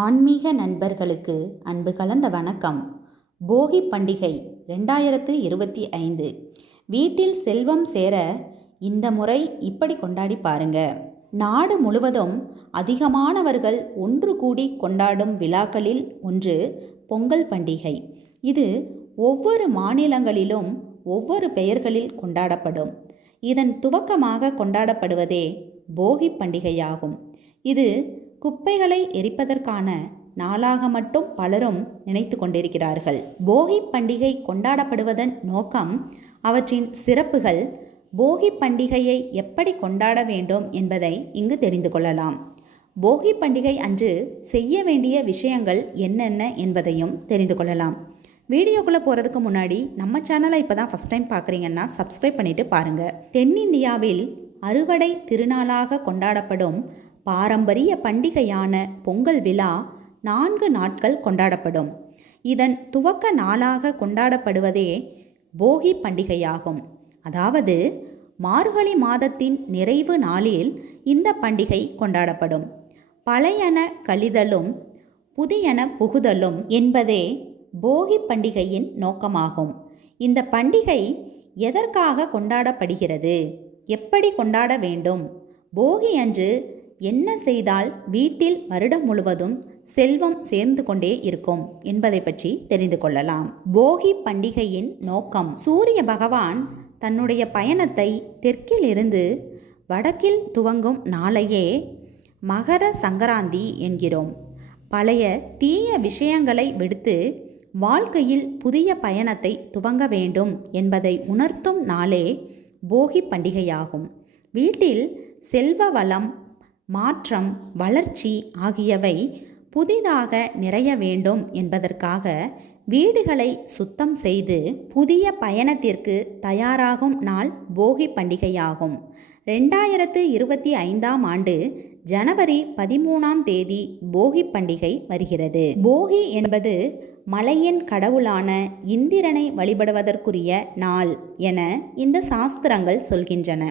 ஆன்மீக நண்பர்களுக்கு அன்பு கலந்த வணக்கம். போகி பண்டிகை ரெண்டாயிரத்து இருபத்தி ஐந்து. வீட்டில் செல்வம் சேர இந்த முறை இப்படி கொண்டாடி பாருங்க. நாடு முழுவதும் அதிகமானவர்கள் ஒன்று கூடி கொண்டாடும் விழாக்களில் ஒன்று பொங்கல் பண்டிகை. இது ஒவ்வொரு மாநிலங்களிலும் ஒவ்வொரு பெயர்களில் கொண்டாடப்படும். இதன் துவக்கமாக கொண்டாடப்படுவதே போகி பண்டிகையாகும். இது குப்பைகளை எரிப்பதற்கான நாளாக மட்டும் பலரும் நினைத்து கொண்டிருக்கிறார்கள். போகி பண்டிகை கொண்டாடப்படுவதன் நோக்கம் அவற்றின் சிறப்புகள் போகி பண்டிகையை எப்படி கொண்டாட வேண்டும் என்பதை இங்கு தெரிந்து கொள்ளலாம். போகி பண்டிகை அன்று செய்ய வேண்டிய விஷயங்கள் என்னென்ன என்பதையும் தெரிந்து கொள்ளலாம். வீடியோக்குள்ளே போகிறதுக்கு முன்னாடி நம்ம சேனலை இப்போ தான் ஃபஸ்ட் டைம் பார்க்குறீங்கன்னா சப்ஸ்கிரைப் பண்ணிவிட்டு பாருங்கள் தென்னிந்தியாவில் அறுவடை திருநாளாக கொண்டாடப்படும் பாரம்பரிய பண்டிகையான பொங்கல் விழா நான்கு நாட்கள் கொண்டாடப்படும். இதன் துவக்க நாளாக கொண்டாடப்படுவதே போகி பண்டிகையாகும். அதாவது மார்கழி மாதத்தின் நிறைவு நாளில் இந்த பண்டிகை கொண்டாடப்படும். பழையன கழிதலும் புதியன புகுதலும் என்பதே போகி பண்டிகையின் நோக்கமாகும். இந்த பண்டிகை எதற்காக கொண்டாடப்படுகிறது? எப்படி கொண்டாட வேண்டும்? போகி அன்று என்ன செய்தால் வீட்டில் வருடம் முழுவதும் செல்வம் சேர்ந்து கொண்டே இருக்கும் என்பதை பற்றி தெரிந்து கொள்ளலாம். போகி பண்டிகையின் நோக்கம். சூரிய பகவான் தன்னுடைய பயணத்தை தெற்கிலிருந்து வடக்கில் துவங்கும் நாளையே மகர சங்கராந்தி என்கிறோம். பழைய தீய விஷயங்களை விடுத்து வாழ்க்கையில் புதிய பயணத்தை துவங்க வேண்டும் என்பதை உணர்த்தும் நாளே போகி பண்டிகையாகும். வீட்டில் செல்வ வளம் மாற்றம் வளர்ச்சி ஆகியவை புதிதாக நிறைய வேண்டும் என்பதற்காக வீடுகளை சுத்தம் செய்து புதிய பயணத்திற்கு தயாராகும் நாள் போகி பண்டிகையாகும். ரெண்டாயிரத்து இருபத்தி ஐந்தாம் ஆண்டு ஜனவரி பதிமூணாம் தேதி போகி பண்டிகை வருகிறது. போகி என்பது மலையின் கடவுளான இந்திரனை வழிபடுவதற்குரிய நாள் என இந்த சாஸ்திரங்கள் சொல்கின்றன.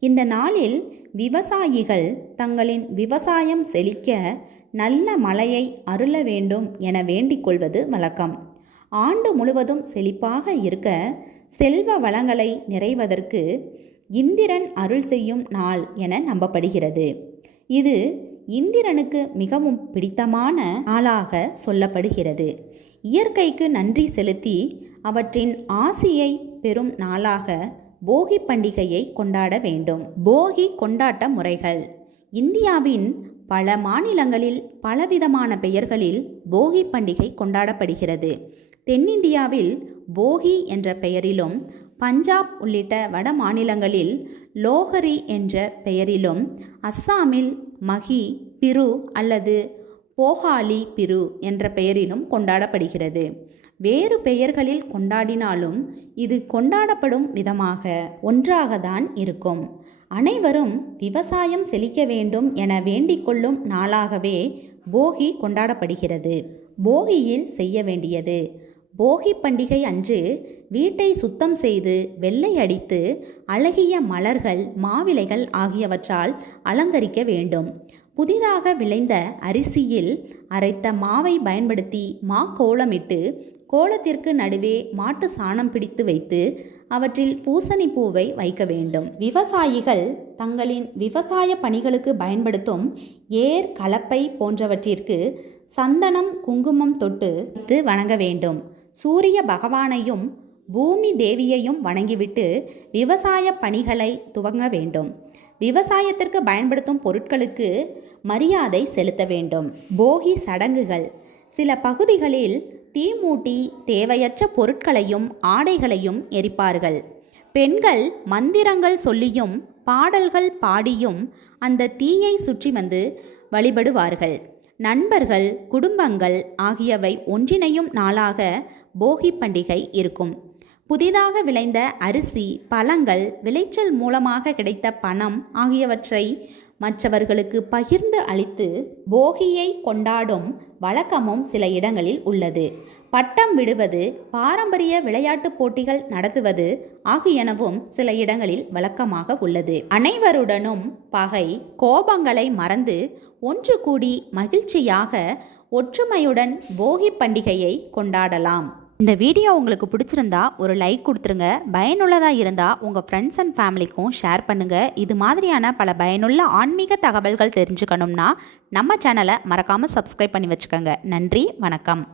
இந்த நாளில் விவசாயிகள் தங்களின் விவசாயம் செழிக்க நல்ல மழையை அருள வேண்டும் என வேண்டிக் கொள்வது வழக்கம். ஆண்டு முழுவதும் செழிப்பாக இருக்க செல்வ வளங்களை நிறைவதற்கு இந்திரன் அருள் செய்யும் நாள் என நம்பப்படுகிறது. இது இந்திரனுக்கு மிகவும் பிடித்தமான நாளாக சொல்லப்படுகிறது. இயற்கைக்கு நன்றி செலுத்தி அவற்றின் ஆசியை பெறும் நாளாக போகி பண்டிகையை கொண்டாட வேண்டும். போகி கொண்டாட்ட முறைகள். இந்தியாவின் பல மாநிலங்களில் பலவிதமான பெயர்களில் போகி பண்டிகை கொண்டாடப்படுகிறது. தென்னிந்தியாவில் போகி என்ற பெயரிலும் பஞ்சாப் உள்ளிட்ட வட மாநிலங்களில் லோஹரி என்ற பெயரிலும் அஸ்ஸாமில் மகி பிரு அல்லது போகாலி பிரு என்ற பெயரிலும் கொண்டாடப்படுகிறது. வேறு பெயர்களில் கொண்டாடினாலும் இது கொண்டாடப்படும் விதமாக ஒன்றாக தான் இருக்கும். அனைவரும் விவசாயம் செழிக்க வேண்டும் என வேண்டிக் கொள்ளும் நாளாகவே போகி கொண்டாடப்படுகிறது. போகியில் செய்ய வேண்டியது போகி பண்டிகை அன்று வீட்டை சுத்தம் செய்து வெள்ளை அடித்து அழகிய மலர்கள் மாவிலைகள் ஆகியவற்றால் அலங்கரிக்க வேண்டும். புதிதாக விளைந்த அரிசியில் அரைத்த மாவை பயன்படுத்தி மா கோலமிட்டு கோலத்திற்கு நடுவே மாட்டு சாணம் பிடித்து வைத்து அவற்றில் பூசணி பூவை வைக்க வேண்டும். விவசாயிகள் தங்களின் விவசாய பணிகளுக்கு பயன்படுத்தும் ஏர் கலப்பை போன்றவற்றிற்கு சந்தனம் குங்குமம் தொட்டு வணங்க வேண்டும். சூரிய பகவானையும் பூமி தேவியையும் வணங்கிவிட்டு விவசாய பணிகளை துவங்க வேண்டும். விவசாயத்திற்கு பயன்படுத்தும் பொருட்களுக்கு மரியாதை செலுத்த வேண்டும். போகி சடங்குகள். சில பகுதிகளில் தீ மூட்டி தேவையற்ற பொருட்களையும் ஆடைகளையும் எரிப்பார்கள். பெண்கள் மந்திரங்கள் சொல்லியும் பாடல்கள் பாடியும் அந்த தீயை சுற்றி வந்து வழிபடுவார்கள். நண்பர்கள் குடும்பங்கள் ஆகியவை ஒன்றிணையும் நாளாக போகி பண்டிகை இருக்கும். புதிதாக விளைந்த அரிசி பழங்கள் விளைச்சல் மூலமாக கிடைத்த பணம் ஆகியவற்றை மற்றவர்களுக்கு பகிர்ந்து அளித்து போகியை கொண்டாடும் வழக்கமும் சில இடங்களில் உள்ளது. பட்டம் விடுவது பாரம்பரிய விளையாட்டுப் போட்டிகள் நடத்துவது ஆகியனவும் சில இடங்களில் வழக்கமாக உள்ளது. அனைவருடனும் பகை கோபங்களை மறந்து ஒன்று கூடி மகிழ்ச்சியாக ஒற்றுமையுடன் போகி பண்டிகையை கொண்டாடலாம். இந்த வீடியோ உங்களுக்கு பிடிச்சிருந்தா ஒரு லைக் கொடுத்துருங்க. பயனுள்ளதாக இருந்தால் உங்கள் ஃப்ரெண்ட்ஸ் அண்ட் ஃபேமிலிக்கும் ஷேர் பண்ணுங்கள் இது மாதிரியான பல பயனுள்ள ஆன்மீக தகவல்கள் தெரிஞ்சுக்கணும்னா நம்ம சேனலை மறக்காமல் சப்ஸ்கிரைப் பண்ணி வச்சுக்கோங்க. நன்றி வணக்கம்.